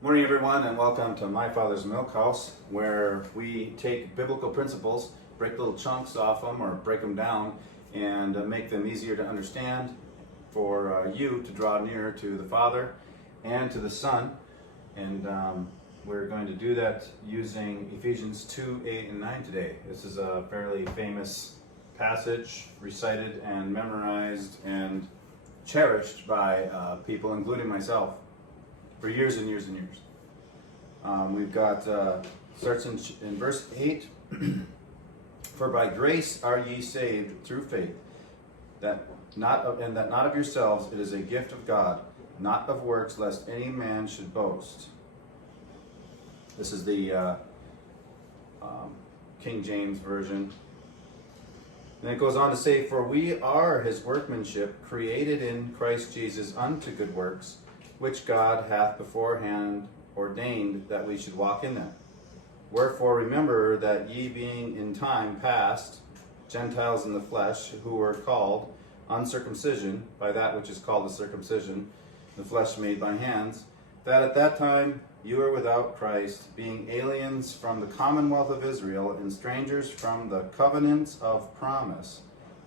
Morning, everyone, and welcome to My Father's Milk House, where we take biblical principles, break little chunks off them or break them down, and make them easier to understand for you to draw nearer to the Father and to the Son. And we're going to do that using Ephesians 2, 8, and 9 today. This is a fairly famous passage, recited and memorized and cherished by people, including myself, for years and years and years. We've got, starts in verse 8, For by grace are ye saved through faith, that not of yourselves, it is a gift of God, not of works, lest any man should boast. This is the King James Version. And it goes on to say, For we are his workmanship, created in Christ Jesus unto good works, which God hath beforehand ordained that we should walk in them. Wherefore remember that ye being in time past Gentiles in the flesh, who were called uncircumcision by that which is called the circumcision, the flesh made by hands, that at that time you were without Christ, being aliens from the commonwealth of Israel, and strangers from the covenants of promise,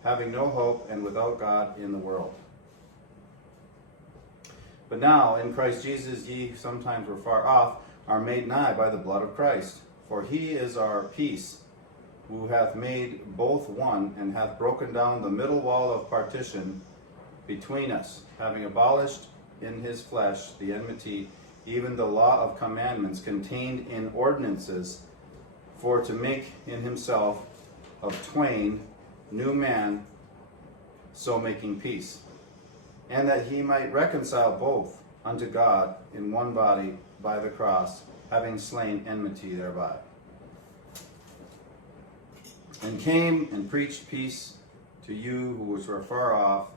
having no hope and without God in the world. But now, in Christ Jesus, ye sometimes were far off, are made nigh by the blood of Christ. For he is our peace, who hath made both one, and hath broken down the middle wall of partition between us, having abolished in his flesh the enmity, even the law of commandments contained in ordinances, for to make in himself of twain new man, so making peace, and that he might reconcile both unto God in one body by the cross, having slain enmity thereby. And came and preached peace to you which were far off,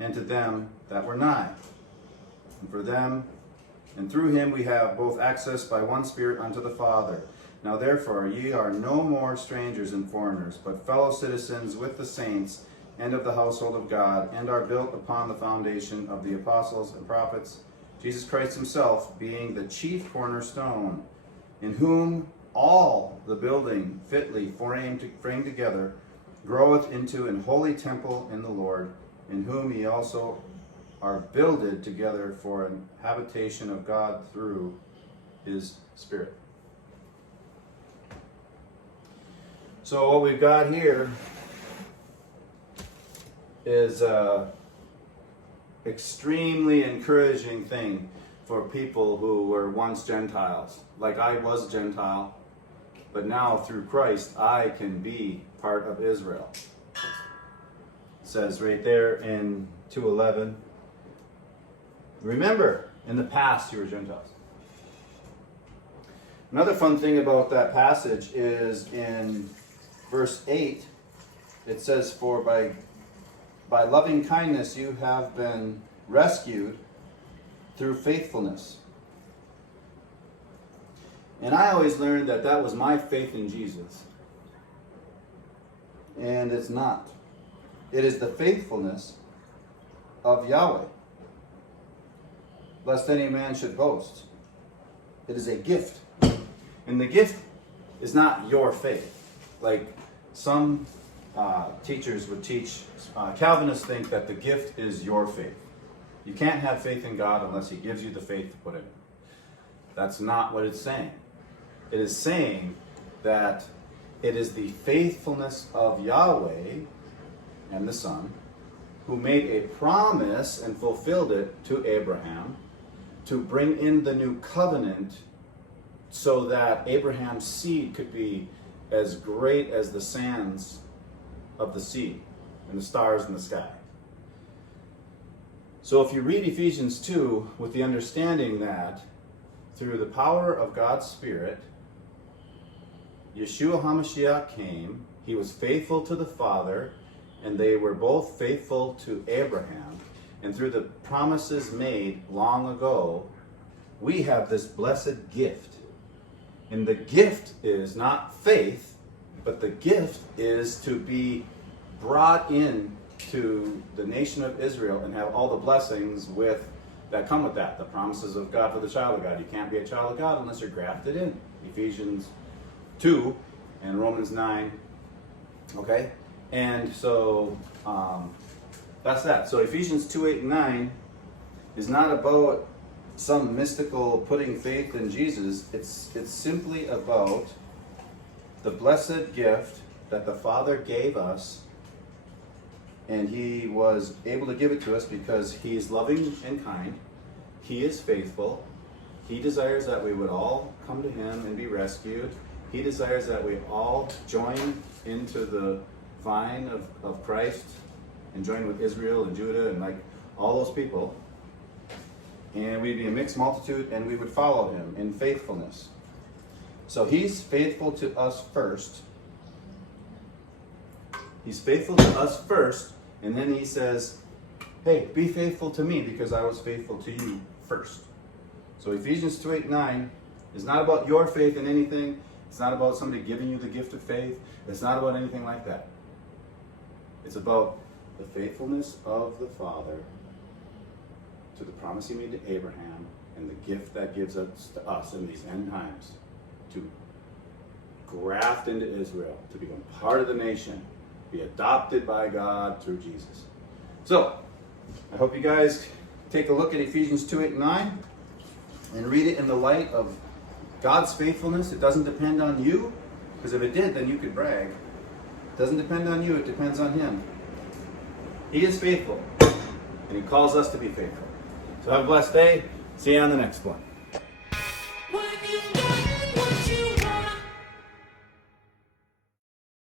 and to them that were nigh. And for them, and through him we have both access by one Spirit unto the Father. Now therefore ye are no more strangers and foreigners, but fellow citizens with the saints, and of the household of God, and are built upon the foundation of the apostles and prophets, Jesus Christ himself being the chief cornerstone, in whom all the building fitly framed together groweth into an holy temple in the Lord, in whom ye also are builded together for an habitation of God through his Spirit. So what we've got here is an extremely encouraging thing for people who were once Gentiles. Like I was Gentile, but now through Christ I can be part of Israel. It says right there in 2:11, remember, in the past you were Gentiles. Another fun thing about that passage is in verse 8, it says, For by loving kindness you have been rescued through faithfulness. And I always learned that that was my faith in Jesus. And it's not. It is the faithfulness of Yahweh, lest any man should boast. It is a gift. And the gift is not your faith. Like some teachers would teach, Calvinists think that the gift is your faith. You can't have faith in God unless he gives you the faith to put in. That's not what it's saying. It is saying that it is the faithfulness of Yahweh and the Son who made a promise and fulfilled it to Abraham to bring in the new covenant so that Abraham's seed could be as great as the sands of the sea and the stars in the sky. So if you read Ephesians 2 with the understanding that through the power of God's Spirit, Yeshua HaMashiach came, he was faithful to the Father, and they were both faithful to Abraham, and through the promises made long ago, we have this blessed gift. And the gift is not faith, but the gift is to be brought in to the nation of Israel and have all the blessings that come with that. The promises of God for the child of God. You can't be a child of God unless you're grafted in. Ephesians 2 and Romans 9. Okay? And so that's that. So Ephesians 2, 8, and 9 is not about some mystical putting faith in Jesus. It's simply about the blessed gift that the Father gave us, and He was able to give it to us because He is loving and kind. He is faithful. He desires that we would all come to Him and be rescued. He desires that we all join into the vine of Christ and join with Israel and Judah and like all those people. And we'd be a mixed multitude, and we would follow Him in faithfulness. So He's faithful to us first. He's faithful to us first, and then He says, hey, be faithful to me because I was faithful to you first. So Ephesians 2, 8, 9 is not about your faith in anything. It's not about somebody giving you the gift of faith. It's not about anything like that. It's about the faithfulness of the Father to the promise He made to Abraham and the gift that gives us to us in these end times to graft into Israel, to become part of the nation, be adopted by God through Jesus. So, I hope you guys take a look at Ephesians 2, 8, and 9 and read it in the light of God's faithfulness. It doesn't depend on you, because if it did, then you could brag. It doesn't depend on you, it depends on Him. He is faithful, and He calls us to be faithful. So have a blessed day. See you on the next one.